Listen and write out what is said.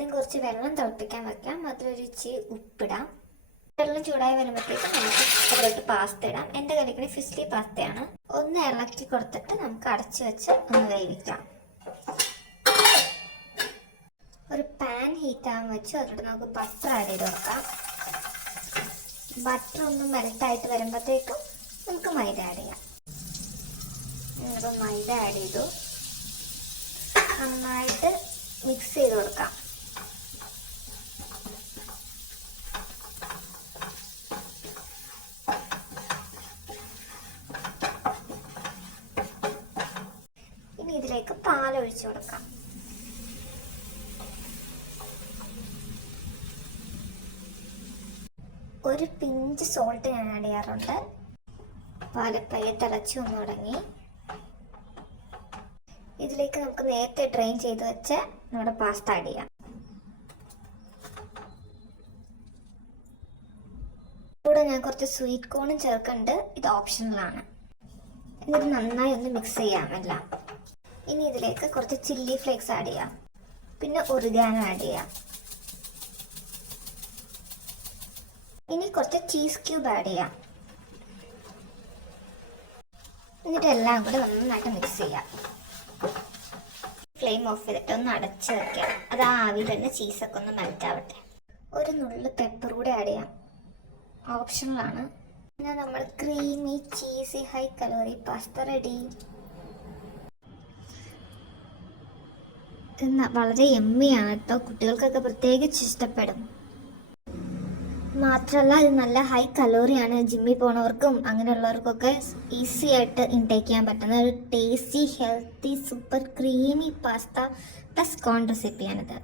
ആദ്യം കുറച്ച് വെള്ളം തിളപ്പിക്കാൻ വെക്കാം. അതിലൊരു ഇച്ചിരി ഉപ്പിടാം. വെള്ളം ചൂടായി വരുമ്പോഴത്തേക്കും നമുക്ക് അതിലോട്ട് പാസ്ത ഇടാം. എൻ്റെ കയ്യിൽ ഫിസ്ലി പാസ്തയാണ്. ഒന്ന് ഇളക്കി കൊടുത്തിട്ട് നമുക്ക് അടച്ചു വെച്ച് ഒന്ന് വേവിക്കാം. ഒരു പാൻ ഹീറ്റാകാൻ വെച്ച് അതിലോട്ട് നമുക്ക് ബട്ടർ ആഡ് ചെയ്ത് കൊടുക്കാം. ബട്ടർ ഒന്ന് മെൽട്ടായിട്ട് വരുമ്പോഴത്തേക്കും നമുക്ക് മൈദ ആഡ് ചെയ്യാം. ഇപ്പം മൈദ ആഡ് ചെയ്തു. നന്നായിട്ട് മിക്സ് ചെയ്ത് കൊടുക്കാം. ഇനി ഇതിലേക്ക് പാൽ ഒഴിച്ചു കൊടുക്കാം. ഒരു പിഞ്ച് സോൾട്ട് ഞാൻ ആഡ് ചെയ്യാറുണ്ട്. പാല് പയ്യെ തിളച്ചു വന്നു തുടങ്ങി. ഇതിലേക്ക് നമുക്ക് നേരത്തെ ഡ്രെയിൻ ചെയ്ത് വെച്ച് നമ്മുടെ പാസ്ത ആഡ് ചെയ്യാം. കൂടെ ഞാൻ കുറച്ച് സ്വീറ്റ് കോണും ചേർക്കുന്നുണ്ട്. ഇത് ഓപ്ഷണലാണ്. എന്നിട്ട് നന്നായി ഒന്ന് മിക്സ് ചെയ്യാമല്ല. ഇനി ഇതിലേക്ക് കുറച്ച് ചില്ലി ഫ്ലേക്സ് ആഡ് ചെയ്യാം. പിന്നെ ഒറിഗാനോ ആഡ് ചെയ്യാം. ഇനി കുറച്ച് ചീസ് ക്യൂബ് ആഡ് ചെയ്യാം. എന്നിട്ട് എല്ലാം കൂടെ നന്നായിട്ട് മിക്സ് ചെയ്യാം. ഫ്ലെയിം ഓഫ് ചെയ്തിട്ട് ഒന്ന് അടച്ച് വെക്കാം. അത് ആ ആവിയിൽ തന്നെ ചീസൊക്കെ ഒന്ന് മെൽറ്റ് ആവട്ടെ. ഒരു നുള്ളു പെപ്പർ കൂടെ ആഡ് ചെയ്യാം. ഓപ്ഷണലാണ്. പിന്നെ നമ്മൾ creamy cheesy high calorie pasta ready. വളരെ യമ്മിയാണ് കേട്ടോ. കുട്ടികൾക്കൊക്കെ പ്രത്യേകിച്ച് ഇഷ്ടപ്പെടും. മാത്രമല്ല ഇത് നല്ല ഹൈ കലോറിയാണ്. ജിമ്മിൽ പോണവർക്കും അങ്ങനെയുള്ളവർക്കൊക്കെ ഈസി ആയിട്ട് ഇൻടേക്ക് ചെയ്യാൻ പറ്റുന്ന ഒരു tasty healthy super creamy pasta plus corn റെസിപ്പിയാണിത്.